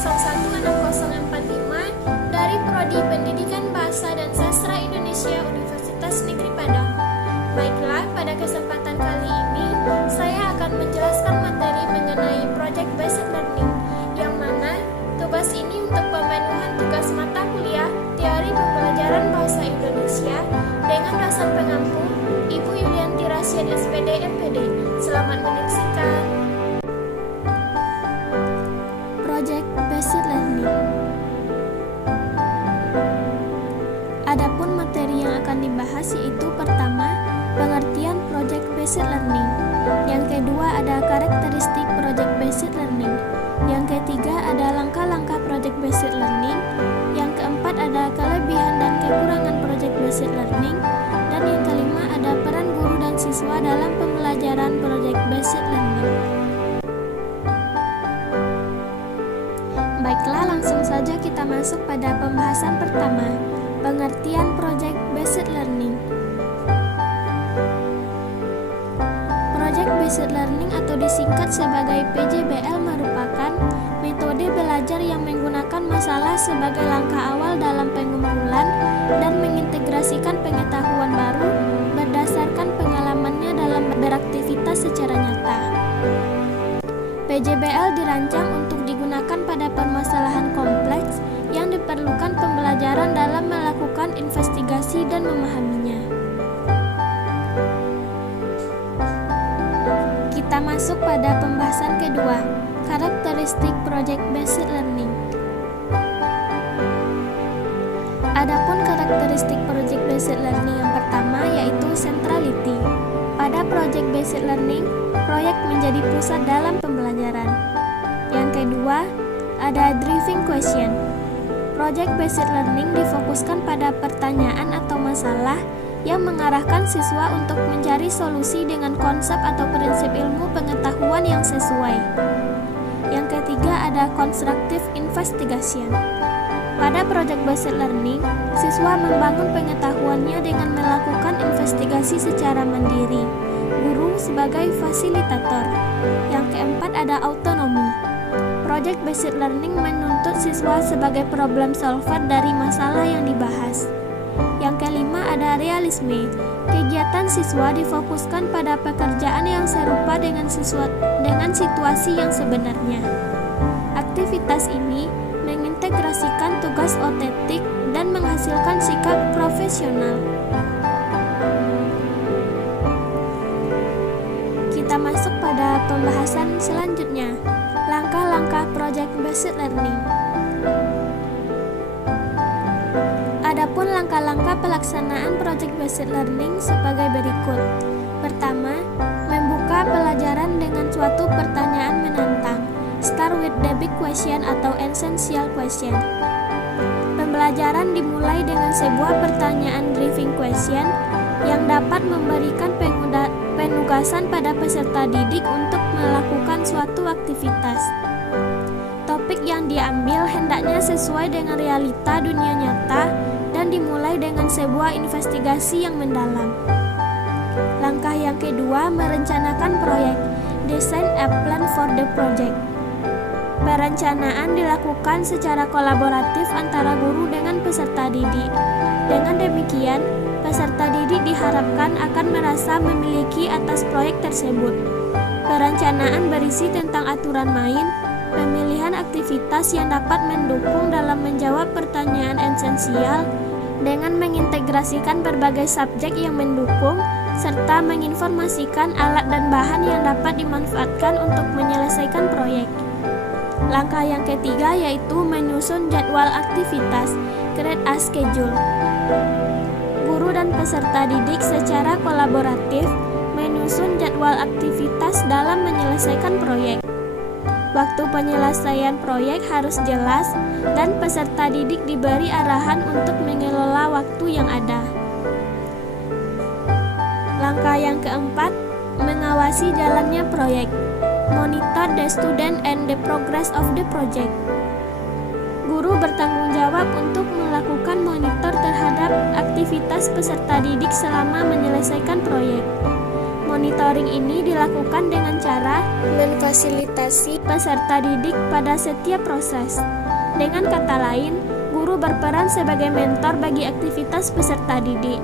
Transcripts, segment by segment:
016045 dari Prodi Pendidikan Bahasa dan Sastra Indonesia Universitas Negeri Padang. Baiklah, pada kesempatan kali ini saya akan menjelaskan materi mengenai Project Based Learning, yang mana tugas ini untuk pemenuhan tugas mata kuliah Teori Pembelajaran Bahasa Indonesia dengan dosen pengampu Ibu Yulianti Rasyid SPD MPD. Selamat menyaksikan. Project Based Learning. Adapun materi yang akan dibahas yaitu pertama, pengertian Project Based Learning. Yang kedua ada karakteristik Project Based Learning. Yang ketiga ada langkah-langkah Project Based Learning. Yang keempat ada kelebihan dan kekurangan Project Based Learning. Dan yang kelima ada peran guru dan siswa dalam pembelajaran Project Based Learning. Baiklah, langsung saja kita masuk pada pembahasan pertama, pengertian Project Based Learning. Project Based Learning atau disingkat sebagai PJBL merupakan metode belajar yang menggunakan masalah sebagai langkah awal dalam pengumpulan dan mengintegrasikan pengetahuan baru berdasarkan pengalamannya dalam beraktivitas secara nyata. PJBL dirancang untuk digunakan pada permasalahan kompleks yang diperlukan pembelajaran dalam melakukan investigasi dan memahaminya. Kita masuk pada pembahasan kedua, karakteristik Project Based Learning. Adapun karakteristik Project Based Learning yang pertama yaitu centrality. Pada Project Based Learning, proyek menjadi pusat dalam pembelajaran. Yang kedua, ada driving question. Project Based Learning difokuskan pada pertanyaan atau masalah yang mengarahkan siswa untuk mencari solusi dengan konsep atau prinsip ilmu pengetahuan yang sesuai. Yang ketiga ada constructive investigation. Pada Project Based Learning, siswa membangun pengetahuannya dengan melakukan investigasi secara mandiri, guru sebagai fasilitator. Yang keempat ada autonomi. Project Based Learning menuntut siswa sebagai problem solver dari masalah yang dibahas. Yang kelima ada realisme. Kegiatan siswa difokuskan pada pekerjaan yang serupa dengan situasi yang sebenarnya. Aktivitas ini mengintegrasikan tugas otentik dan menghasilkan sikap profesional. Kita masuk pada pembahasan selanjutnya, langkah-langkah Project Based Learning. Adapun langkah-langkah pelaksanaan Project Based Learning sebagai berikut. Pertama, membuka pelajaran dengan suatu pertanyaan menantang. Start with the big question atau essential question. Pembelajaran dimulai dengan sebuah pertanyaan driving question yang dapat memberikan penugasan pada peserta didik untuk melakukan suatu aktivitas. Topik yang diambil hendaknya sesuai dengan realita dunia nyata dan dimulai dengan sebuah investigasi yang mendalam. Langkah yang kedua, merencanakan proyek. Design a plan for the project. Perencanaan dilakukan secara kolaboratif antara guru dengan peserta didik. Dengan demikian, peserta didik diharapkan akan merasa memiliki atas proyek tersebut. Perencanaan berisi tentang aturan main, pemilihan aktivitas yang dapat mendukung dalam menjawab pertanyaan esensial dengan mengintegrasikan berbagai subjek yang mendukung, serta menginformasikan alat dan bahan yang dapat dimanfaatkan untuk menyelesaikan proyek. Langkah yang ketiga yaitu menyusun jadwal aktivitas, create a schedule. Guru dan peserta didik secara kolaboratif menyusun jadwal aktivitas dalam menyelesaikan proyek. Waktu penyelesaian proyek harus jelas dan peserta didik diberi arahan untuk mengelola waktu yang ada. Langkah yang keempat, mengawasi jalannya proyek. Monitor the student and the progress of the project. Guru bertanggung jawab untuk melakukan monitor terhadap aktivitas peserta didik selama menyelesaikan proyek. Monitoring ini dilakukan dengan cara memfasilitasi peserta didik pada setiap proses. Dengan kata lain, guru berperan sebagai mentor bagi aktivitas peserta didik.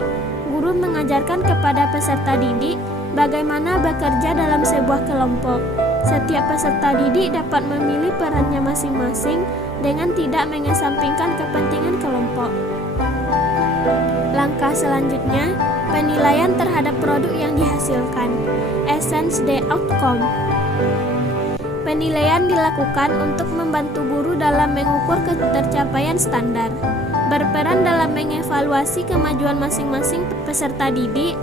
Guru mengajarkan kepada peserta didik bagaimana bekerja dalam sebuah kelompok. Setiap peserta didik dapat memilih perannya masing-masing dengan tidak mengesampingkan kepentingan kelompok. Langkah selanjutnya, penilaian terhadap produk yang dihasilkan. Essence the outcome. Penilaian dilakukan untuk membantu guru dalam mengukur ketercapaian standar, berperan dalam mengevaluasi kemajuan masing-masing peserta didik,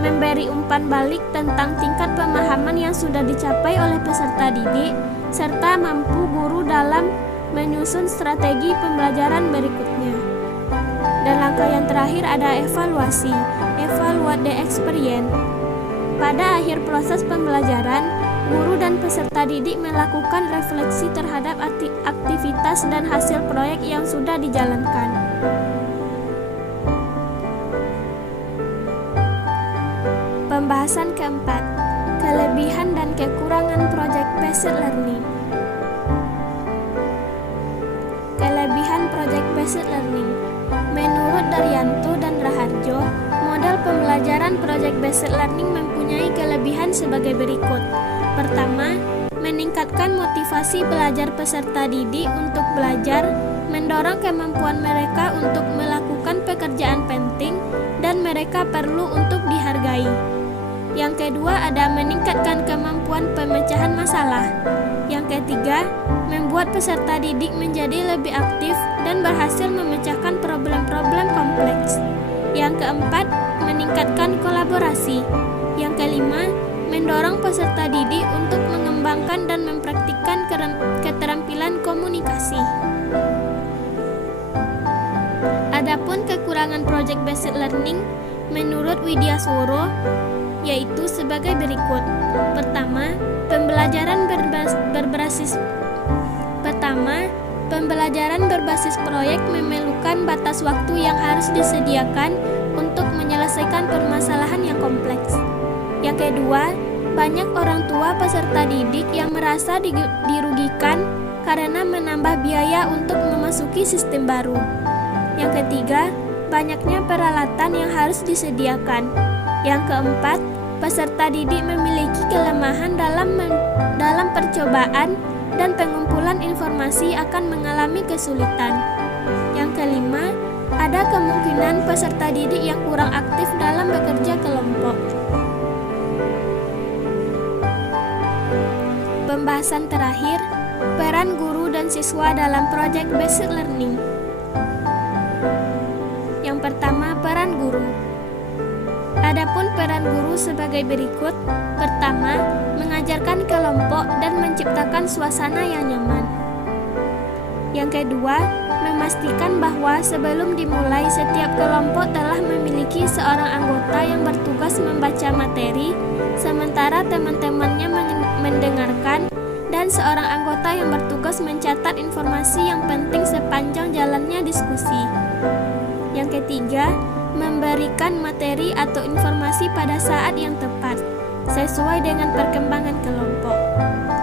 memberi umpan balik tentang tingkat pemahaman yang sudah dicapai oleh peserta didik, serta mampu guru dalam menyusun strategi pembelajaran berikutnya. Dan langkah yang terakhir ada evaluasi, evaluate the experience. Pada akhir proses pembelajaran, guru dan peserta didik melakukan refleksi terhadap aktivitas dan hasil proyek yang sudah dijalankan. Pembahasan keempat, kelebihan dan kekurangan project-based learning. Kelebihan project-based learning. Menurut Daryanto dan Raharjo, model pembelajaran project-based learning mempunyai kelebihan sebagai berikut. Pertama, meningkatkan motivasi belajar peserta didik untuk belajar, mendorong kemampuan mereka untuk melakukan pekerjaan penting dan mereka perlu untuk dihargai. Yang kedua ada meningkatkan kemampuan pemecahan masalah. Yang ketiga, membuat peserta didik menjadi lebih aktif dan berhasil memecahkan problem-problem kompleks. Yang keempat, meningkatkan kolaborasi. Yang kelima, mendorong peserta didik untuk mengembangkan dan mempraktikkan keterampilan komunikasi. Adapun kekurangan project-based learning menurut Widyasworo yaitu sebagai berikut. Pertama, pembelajaran berbasis proyek memerlukan batas waktu yang harus disediakan untuk menyelesaikan permasalahan yang kompleks. Yang kedua, banyak orang tua peserta didik yang merasa dirugikan karena menambah biaya untuk memasuki sistem baru. Yang ketiga, banyaknya peralatan yang harus disediakan. Yang keempat, peserta didik memiliki kelemahan dalam percobaan dan pengumpulan informasi akan mengalami kesulitan. Yang kelima, ada kemungkinan peserta didik yang kurang aktif dalam bekerja kelompok. Pembahasan terakhir, peran guru dan siswa dalam project-based learning. Yang pertama, peran guru. Adapun peran guru sebagai berikut. Pertama, mengajarkan kelompok dan menciptakan suasana yang nyaman. Yang kedua, memastikan bahwa sebelum dimulai setiap kelompok telah memiliki seorang anggota yang bertugas membaca materi, sementara teman-temannya mendengarkan, dan seorang anggota yang bertugas mencatat informasi yang penting sepanjang jalannya diskusi. Yang ketiga, memberikan materi atau informasi pada saat yang tepat, sesuai dengan perkembangan kelompok.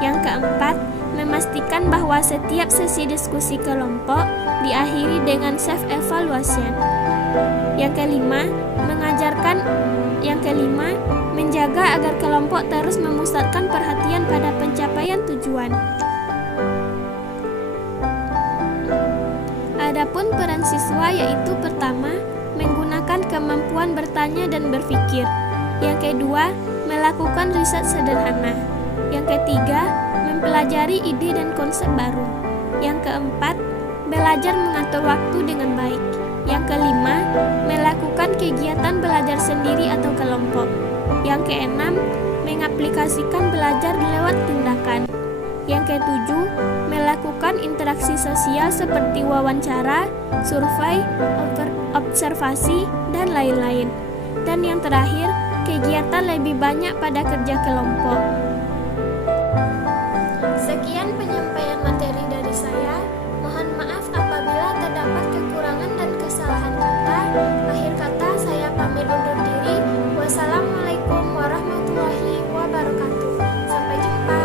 Yang keempat, memastikan bahwa setiap sesi diskusi kelompok diakhiri dengan self-evaluation. Yang kelima, menjaga agar kelompok terus memusatkan perhatian pada pencapaian tujuan. Adapun peran siswa yaitu pertama, menggunakan kemampuan bertanya dan berpikir. Yang kedua, melakukan riset sederhana. Yang ketiga, mempelajari ide dan konsep baru. Yang keempat, belajar mengatur waktu dengan baik. Yang kelima, melakukan kegiatan belajar sendiri atau kelompok. Yang keenam, mengaplikasikan belajar lewat tindakan. Yang ketujuh, melakukan interaksi sosial seperti wawancara, survei, observasi, dan lain-lain. Dan yang terakhir, kegiatan lebih banyak pada kerja kelompok. Sekian penyampaian materi dari saya. Mohon maaf apabila terdapat kekurangan dan kesalahan kata. Akhir kata saya pamit undur